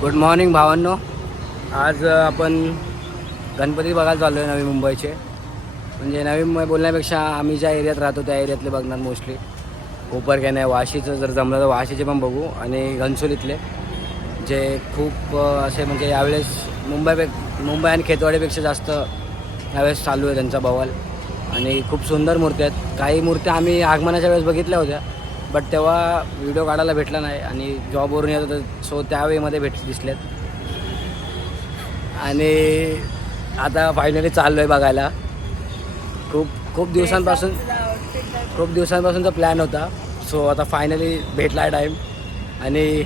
Good morning भावांनो. आज आपण गणपती बघायला चाललो आहे नवी मुंबईचे. म्हणजे नवी मुंबई बोलण्यापेक्षा आम्ही ज्या एरियात राहतो त्या एरियातले बघणार मोस्टली. कोपरखेन आहे, वाशीचं जर जमलं तर वाशीचे पण बघू, आणि घनसोलीतले जे खूप असे म्हणजे यावेळेस मुंबई आणि खेतवाडीपेक्षा जास्त यावेळेस चालू आहे त्यांचा बवाल. आणि खूप सुंदर मूर्ती आहेत. काही मूर्त्या आम्ही आगमनाच्या वेळेस बघितल्या होत्या, बट तेव्हा व्हिडिओ काढायला भेटला नाही आणि जॉबवरून येत होतं, सो त्यावेळेमध्ये दिसलेत. आणि आता फायनली चाललो आहे बघायला. खूप दिवसांपासूनचा प्लॅन होता, सो आता फायनली भेटला आहे टाईम. आणि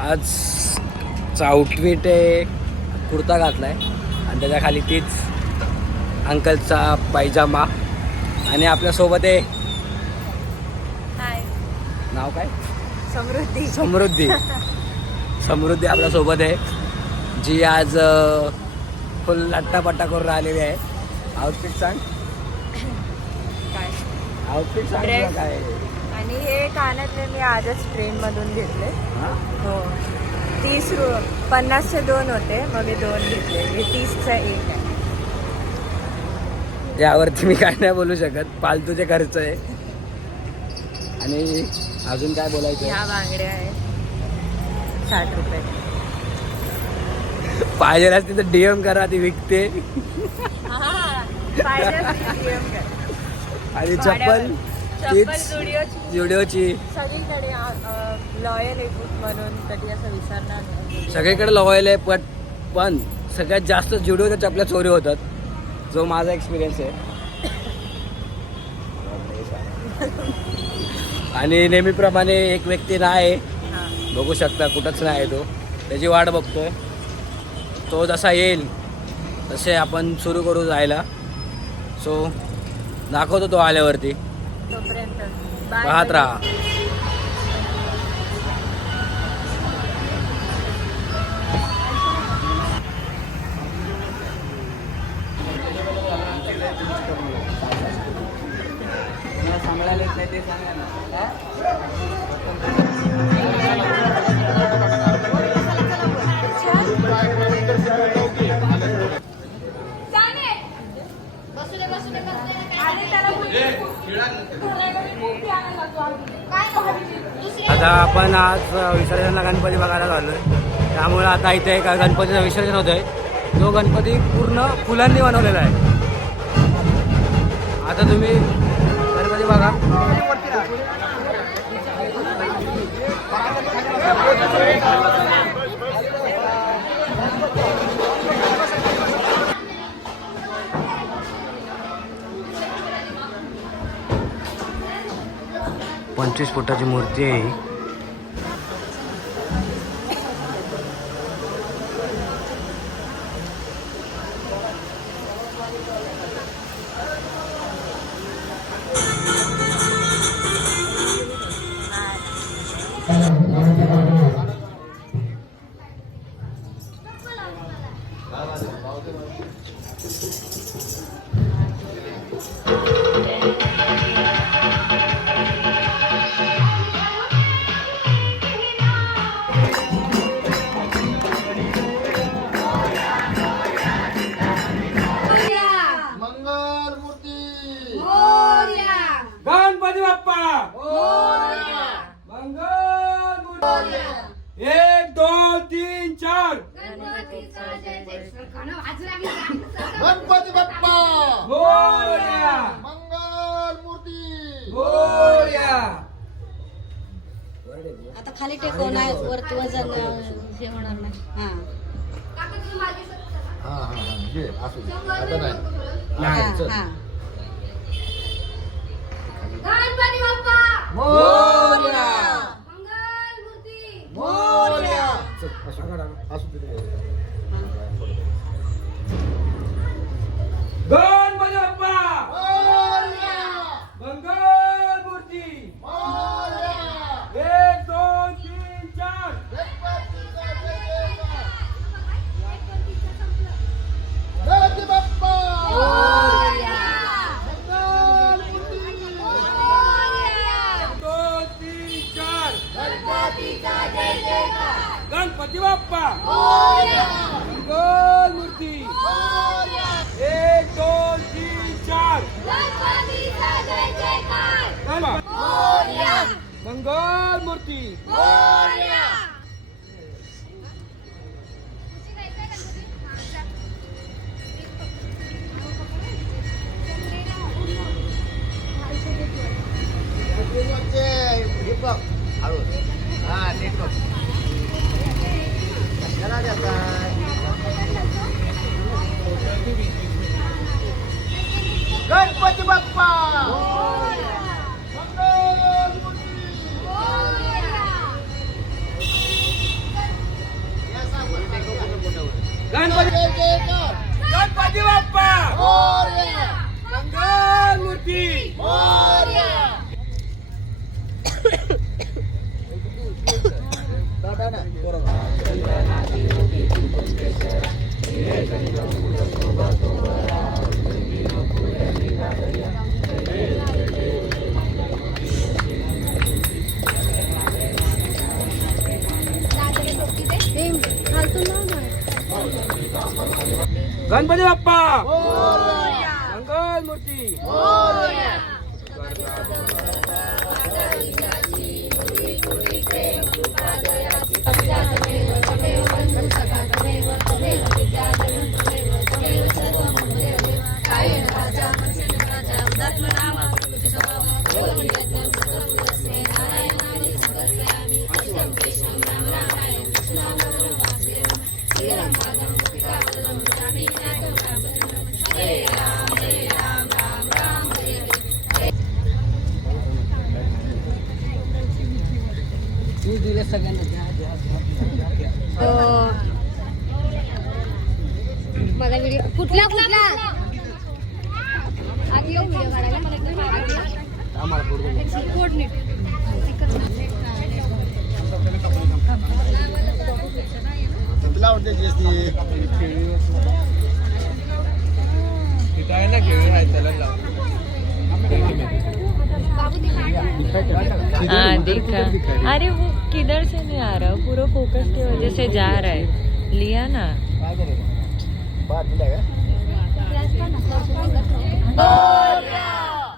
आजचा आउटफिट आहे, कुर्ता घातला आहे आणि त्याच्याखाली तीच अंकलचा पायजामा. आणि आपल्यासोबत आहे, नाव काय? समृद्धी आपल्यासोबत आहे, जी आज फुल लट्टापट्टा करून राहिलेली आहे. आउटफिट सांग काय? काय? आणि हे कानातले मी आजच ट्रेनमधून घेतले. हो, 50चे 2 होते, मग मी 2 घेतले. हे 30चा 1 आहे. यावरती मी काय नाही बोलू शकत, फालतूचे खर्च आहे. आणि अजून काय बोलायचं? ह्या बांगड्या आहेत 60 रुपये. पाहिजे असते तर DM करा, ती विकते. आणि चप्पल जुडिओची सगळीकडे लॉयल आहे म्हणून कधी असं विसरणार नाही. सगळीकडे लॉयल आहे, पण सगळ्यात जास्त जुडिओच्या चपल्या चोरी होतात, जो माझा एक्सपिरियन्स आहे. आणि नेहमीप्रमाणे एक व्यक्ती नाही, बघू शकता कुठंच नाही तो, त्याची वाट बघतोय. तो जसा येईल तसे आपण सुरू करू जायला. सो दाखवतो तो आल्यावरती, तोपर्यंत पाहत राहा. आता आपण आज विसर्जनला गणपती बघायला झालोय, त्यामुळे आता इथे एक गणपतीचं विसर्जन होत आहे. जो गणपती पूर्ण फुलांनी बनवलेला आहे. आता तुम्ही गणपती बघा. 25 फुटाची मूर्ती आहे ही. गणपती बाप्पा मंगल. 1 2 3 4. गणपती बाप्पा मोरया. मंगल मूर्ती. आता खाली टेकवून आहे, वरती वजन हे होणार नाही. हा हा हा घे असू दे. आता नाही चल. गणपती बाप्पा मोरया मंगल मूर्ती. मोरया चल असू दे. गणपती बाप्पा मोरया मंगल मूर्ती. मोरया 1 2 3 4. गणपतीचा जय जयकार. गणपती बाप्पा मोरया. मंगल मूर्ती. 2 3 4. गणपतीचा जय जयकार. गणपती बाप्पा मंगल मूर्ती 1 2 3 4 मंगल मूर्ती गणपती बाप्पा गणपती बाप्पा मंगल मूर्ती गणपती बाप्पा मंगल मूर्ती तू दिले सगळ्यांना मला व्हिडिओ कुठला कुठला आधी येऊ व्हिडिओ काढायला मला एकदम कोड नीट तुला आवडते जीएसटी तिथं आहे ना खेळ आहे त्याला लाव हाँ देखा अरे वो किधर से नहीं आ रहा पूरा फोकस की वजह से जा रहा है लिया ना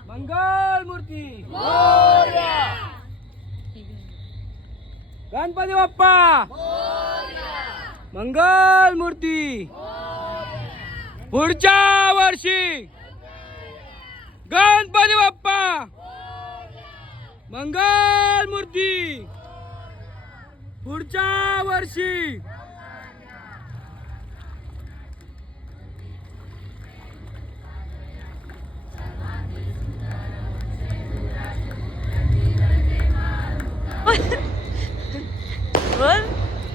मंगल मूर्ती गणपती बाप्पा मंगल मूर्ती पुढच्या वर्षी गणपती बाप्पा मंगल मूर्ती पुढच्या वर्षी बोल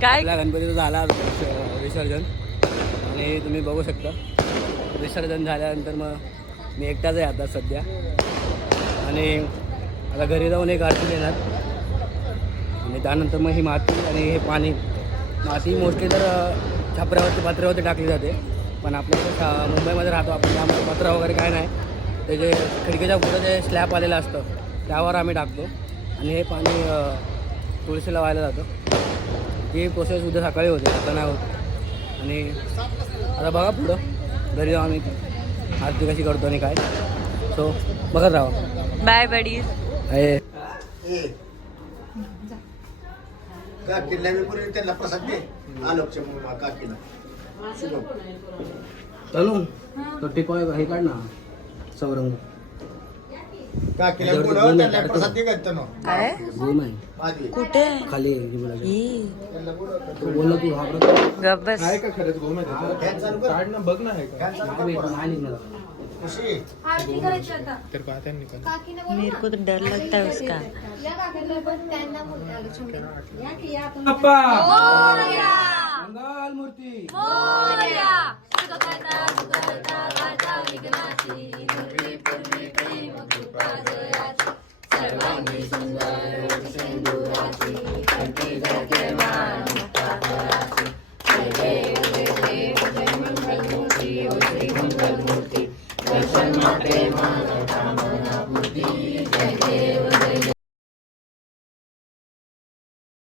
काय आपला गणपतीचा झाला विसर्जन आणि तुम्ही बघू शकता विसर्जन झाल्यानंतर मग मी एकटाच आहे आता सध्या आणि आता घरी जाऊन एक आरती देणार आणि त्यानंतर मग ही माती आणि हे पाणी माती मोस्टली तर छापऱ्यावरती पात्र्यावरती टाकली जाते पण आपल्या मुंबईमध्ये राहतो आपण त्यामुळे पत्रा वगैरे काय नाही ते जे खिडकीच्या पुढं जे स्लॅब आलेलं असतं त्यावर आम्ही टाकतो आणि हे पाणी तुळशीला व्हायला जातं ही प्रोसेस उद्या सकाळी होते आता नाही होत आणि आता बघा पुढं घरी जाऊन आम्ही आरती कशी करतो आणि काय सो बघत राहा बाय बडीज काकीला मी पूर्वी त्यांना प्रसाद दे आलोकच्या मग काकीला चालू तो टिकवाय हे काढ ना सौरंग काकीला बोलव त्यांना प्रसाद दे घालतो ना काय रूम आहे आधी कुठे खाली त्यांना बोलव बोलला तू घाबरत गप बस आहे का खरंच गोम आहे फॅन चालू कर काढ ना बघ ना आहे का फॅन चालू कर नाही निघणार खुशी तर पाहता निकाल मेरे को तो डर लगता है उसका बाप्पा मंगल मूर्ती